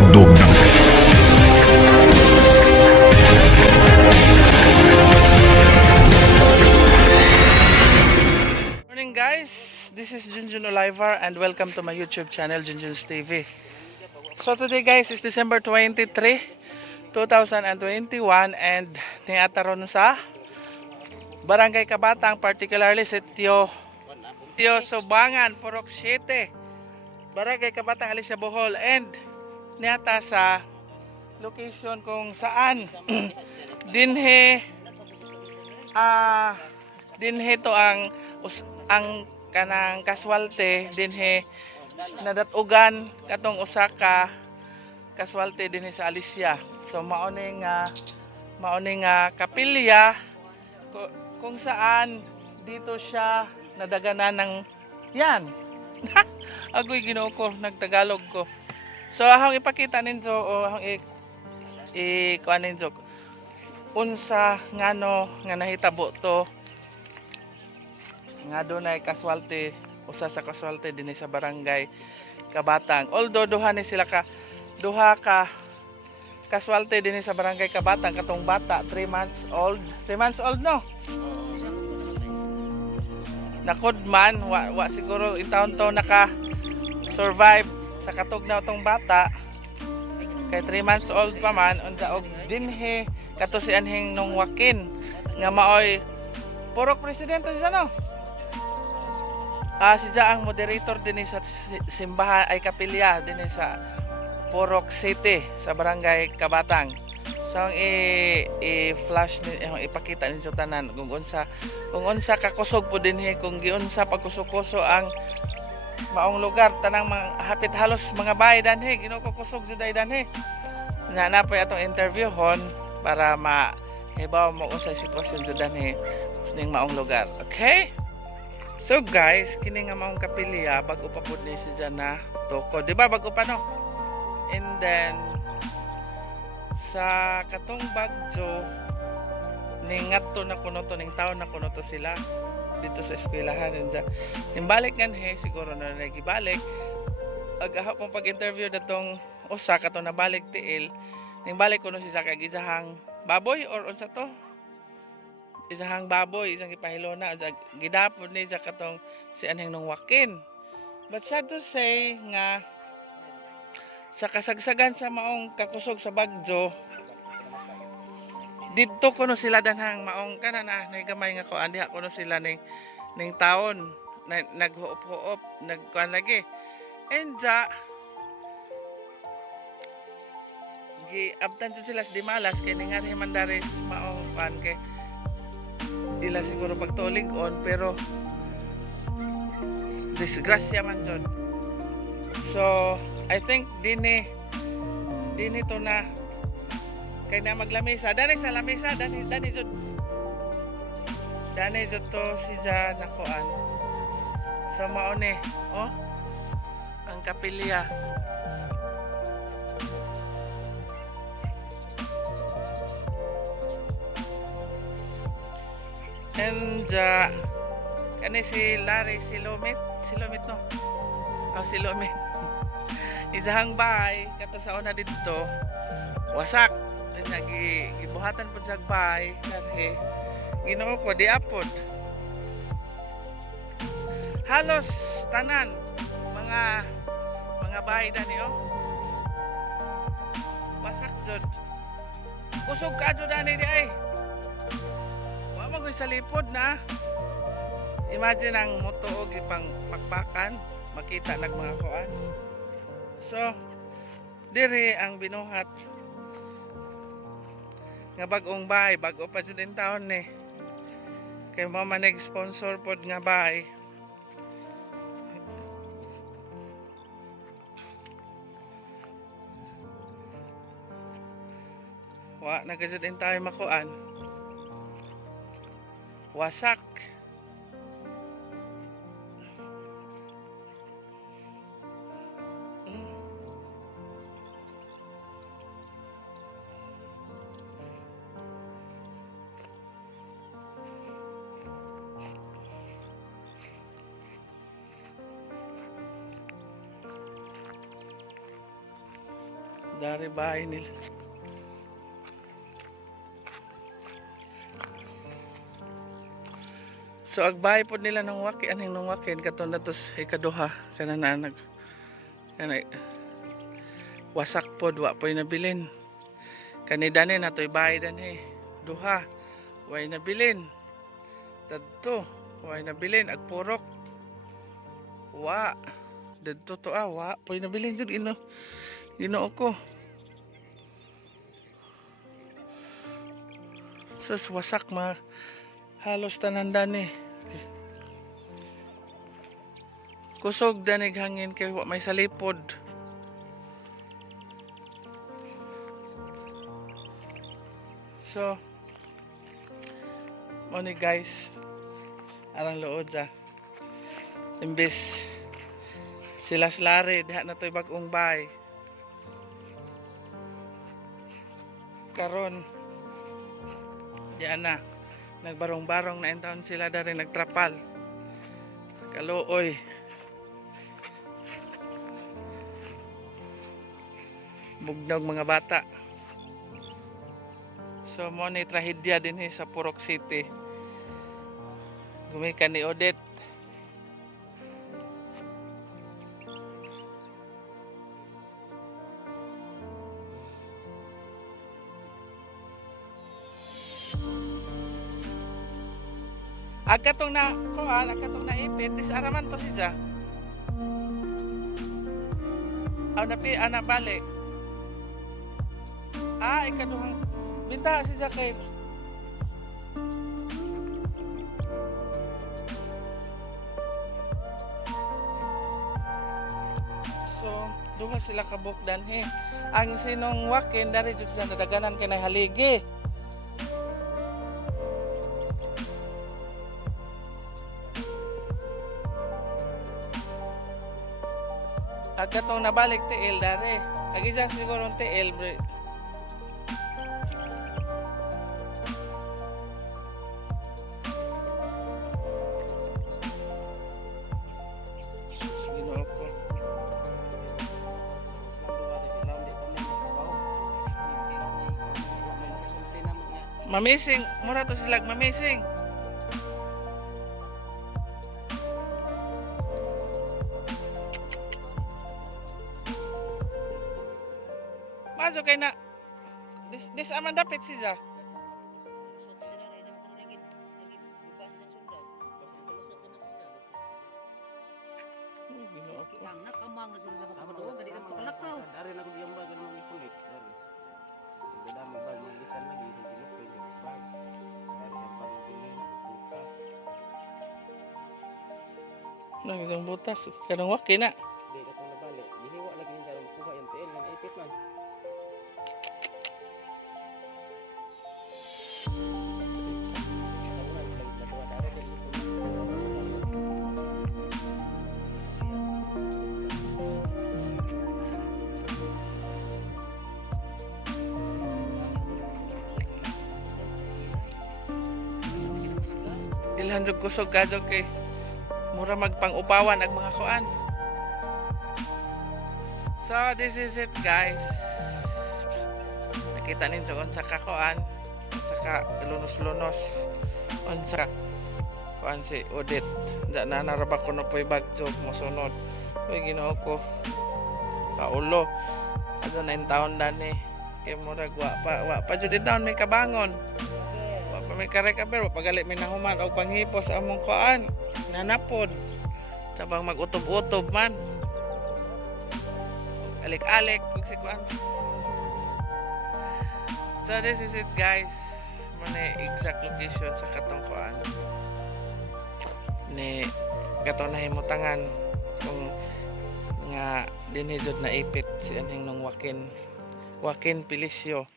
handog ng Morning guys, this is Junjun Oliver and welcome to my YouTube channel Junjun's TV. So today guys is December 23, 2021 and niataron sa Barangay Kabatang, particularly sa Tio Subangan, Purok 7, Barangay Kabatang, Alicia Bohol, and niata sa location kung saan dinhe to ang kanang kaswalte dinhe nadatugan katong usa ka kaswalte dinhe sa Alicia. So maoning kapilya kung saan dito siya nadaganan ng yan. Agoy Ginoo ko, nagtagalog ko. So ahong ipakita ninyo o ahong kuan ninyo unsa ngano nga nahitabo to nga dunay kaswalte, usa sa kaswalte dinhi sa Barangay Kabatang. Although duha ka kaswalte dinhi sa Barangay Kabatang, katong bata 3 months old no, nakudman wa siguro itaon to naka survive sa katugnaw tong bata kay 3 months old pa man unsa og dinhi kato si anhing nung wakin nga maoy purok presidente sa no. Siya ang moderator dinhi sa simbahan ay kapilya dinhi sa Purok City sa Barangay Kabatang. So ang i-flash ni ipakita ninyo tanan kung unsa kakusog po dinhi, kung giunsa pagkusukuso ang maong lugar, tanang hapit halos mga bahay danhi ginukukusog jud ay danhi. Nga na po atong interview hon para mahibaw mo unsay sitwasyon jud danhi ning maong lugar. Okay? So guys, kini nga maong kapilya bago pa pud ni si Jana Toko, di ba bago pa no? And then sa katong Bagyo ning ngadto na kuno to, ning taon na kuno to sila dito sa eskwelahan nja. Nimbalik kan siguro na nagibalik. Agaha pong pag-interview datong usa katong nabalik tiil. Ning balik kuno si kag isahang baboy or unsa to? Isahang baboy, isang ipahilona, gidapon ni sa katong si anhing nung wakin. But sad to say nga sa kasagsagan sa maong kakusog sa Bagyo, dito kuno sila danhang maong kana na gamay nga kuan diha kuno sila ning taon naghuop-huop nagkuan lagi. And giabtan sila sa Dimalas kay ningan himandaris maong kuan kay dila siguro pagtulig on pero disgrasya man jud. So I think dini to na kay na maglamesa dani sa lamesa dani jud to si ja nakuan. So mao ni ang kapilya. And kani si Larry Silomit no. Silomit. Isahang bahay kato sa una dito wasak. Gibuhatan po sa bahay kasi Ginoo ko di apod. Halos tanan mga bahay dani wasak jud. Kusog ka jud dani di ay. Sa lipod na imagine ang motuog ipang pakpakan makita nag mga kuan. So diri ang binuhat nga bag-ong bahay, bago pa jud din taon ni kay mama nag-sponsor pod nga bahay. Wa nagajud din tayo makuan. Wasak. Dari bahay nila. So agbahay po nila ng waki aning nung wakin katon natos ikaduha kana na nag kana wasak pod wa po'y nabilin. Kani dani natoy bahay danhi duha way nabilin. Dadto way nabilin ag purok. Wa dadto to wa po'y nabilin jud Ginoo ko. Sus wasak halos tanan dani. Kusog danig hangin kay wa may salipod. So mo ni guys arang luod sa imbes sila slare diha na toy bag-ong bay. Karon diyan na nagbarong-barong na taon sila dari nagtrapal. Kaluoy. Bugnog mga bata. So mo ni trahedya din sa Purok City. Gumikan ni Odette. Agkatong na kuan, agkatong na ipit, dis araman to siya. Aw napi ana bali. Ikaduhang binta siya kay so duha sila kabukdan he. Ang sinong wakin dari jud sa nadaganan kay haligi. Agkatong nabalik tiil dari. Ag isa siguro tiil bre. Ginoo ko. Mamising, mura to sila mamising. Maso kay na dis aman dapit siya. Ang nakamang na sila sa kaduwa gadi ka pakalakaw. Dari na gud yung bagal mo ikulit. Dari. Dami bag mo lisan lagi sa pilok kay bag. Dari ang bag mo bilin bukas. Nang isang butas kanang waki na. Di ka tong nabalik. Gihiwa lagi yung jaron kuha yung tiil ng ipit man. Ilhan jud kusog kadto kay mura magpang-upawan ang mga kuan. So this is it guys. Nakita ninyo unsa ka kuan, saka lunos-lunos unsa kuan si Odette. Da na naraba ko na po'y bagyo mosunod. Uy Ginoo ko. Paulo. Ano na yung taon dani. Kay murag wa pa jud taon may kabangon. May karekaber pagali may nahuman og panghipos among kuan nanapod tabang mag-utob-utob man alik-alik ug si kuan. So this is it guys, muna exact location sa katong kuan ni katong nahimutangan kung nga dinhi jud na ipit si aning nung Joaquin Felicio.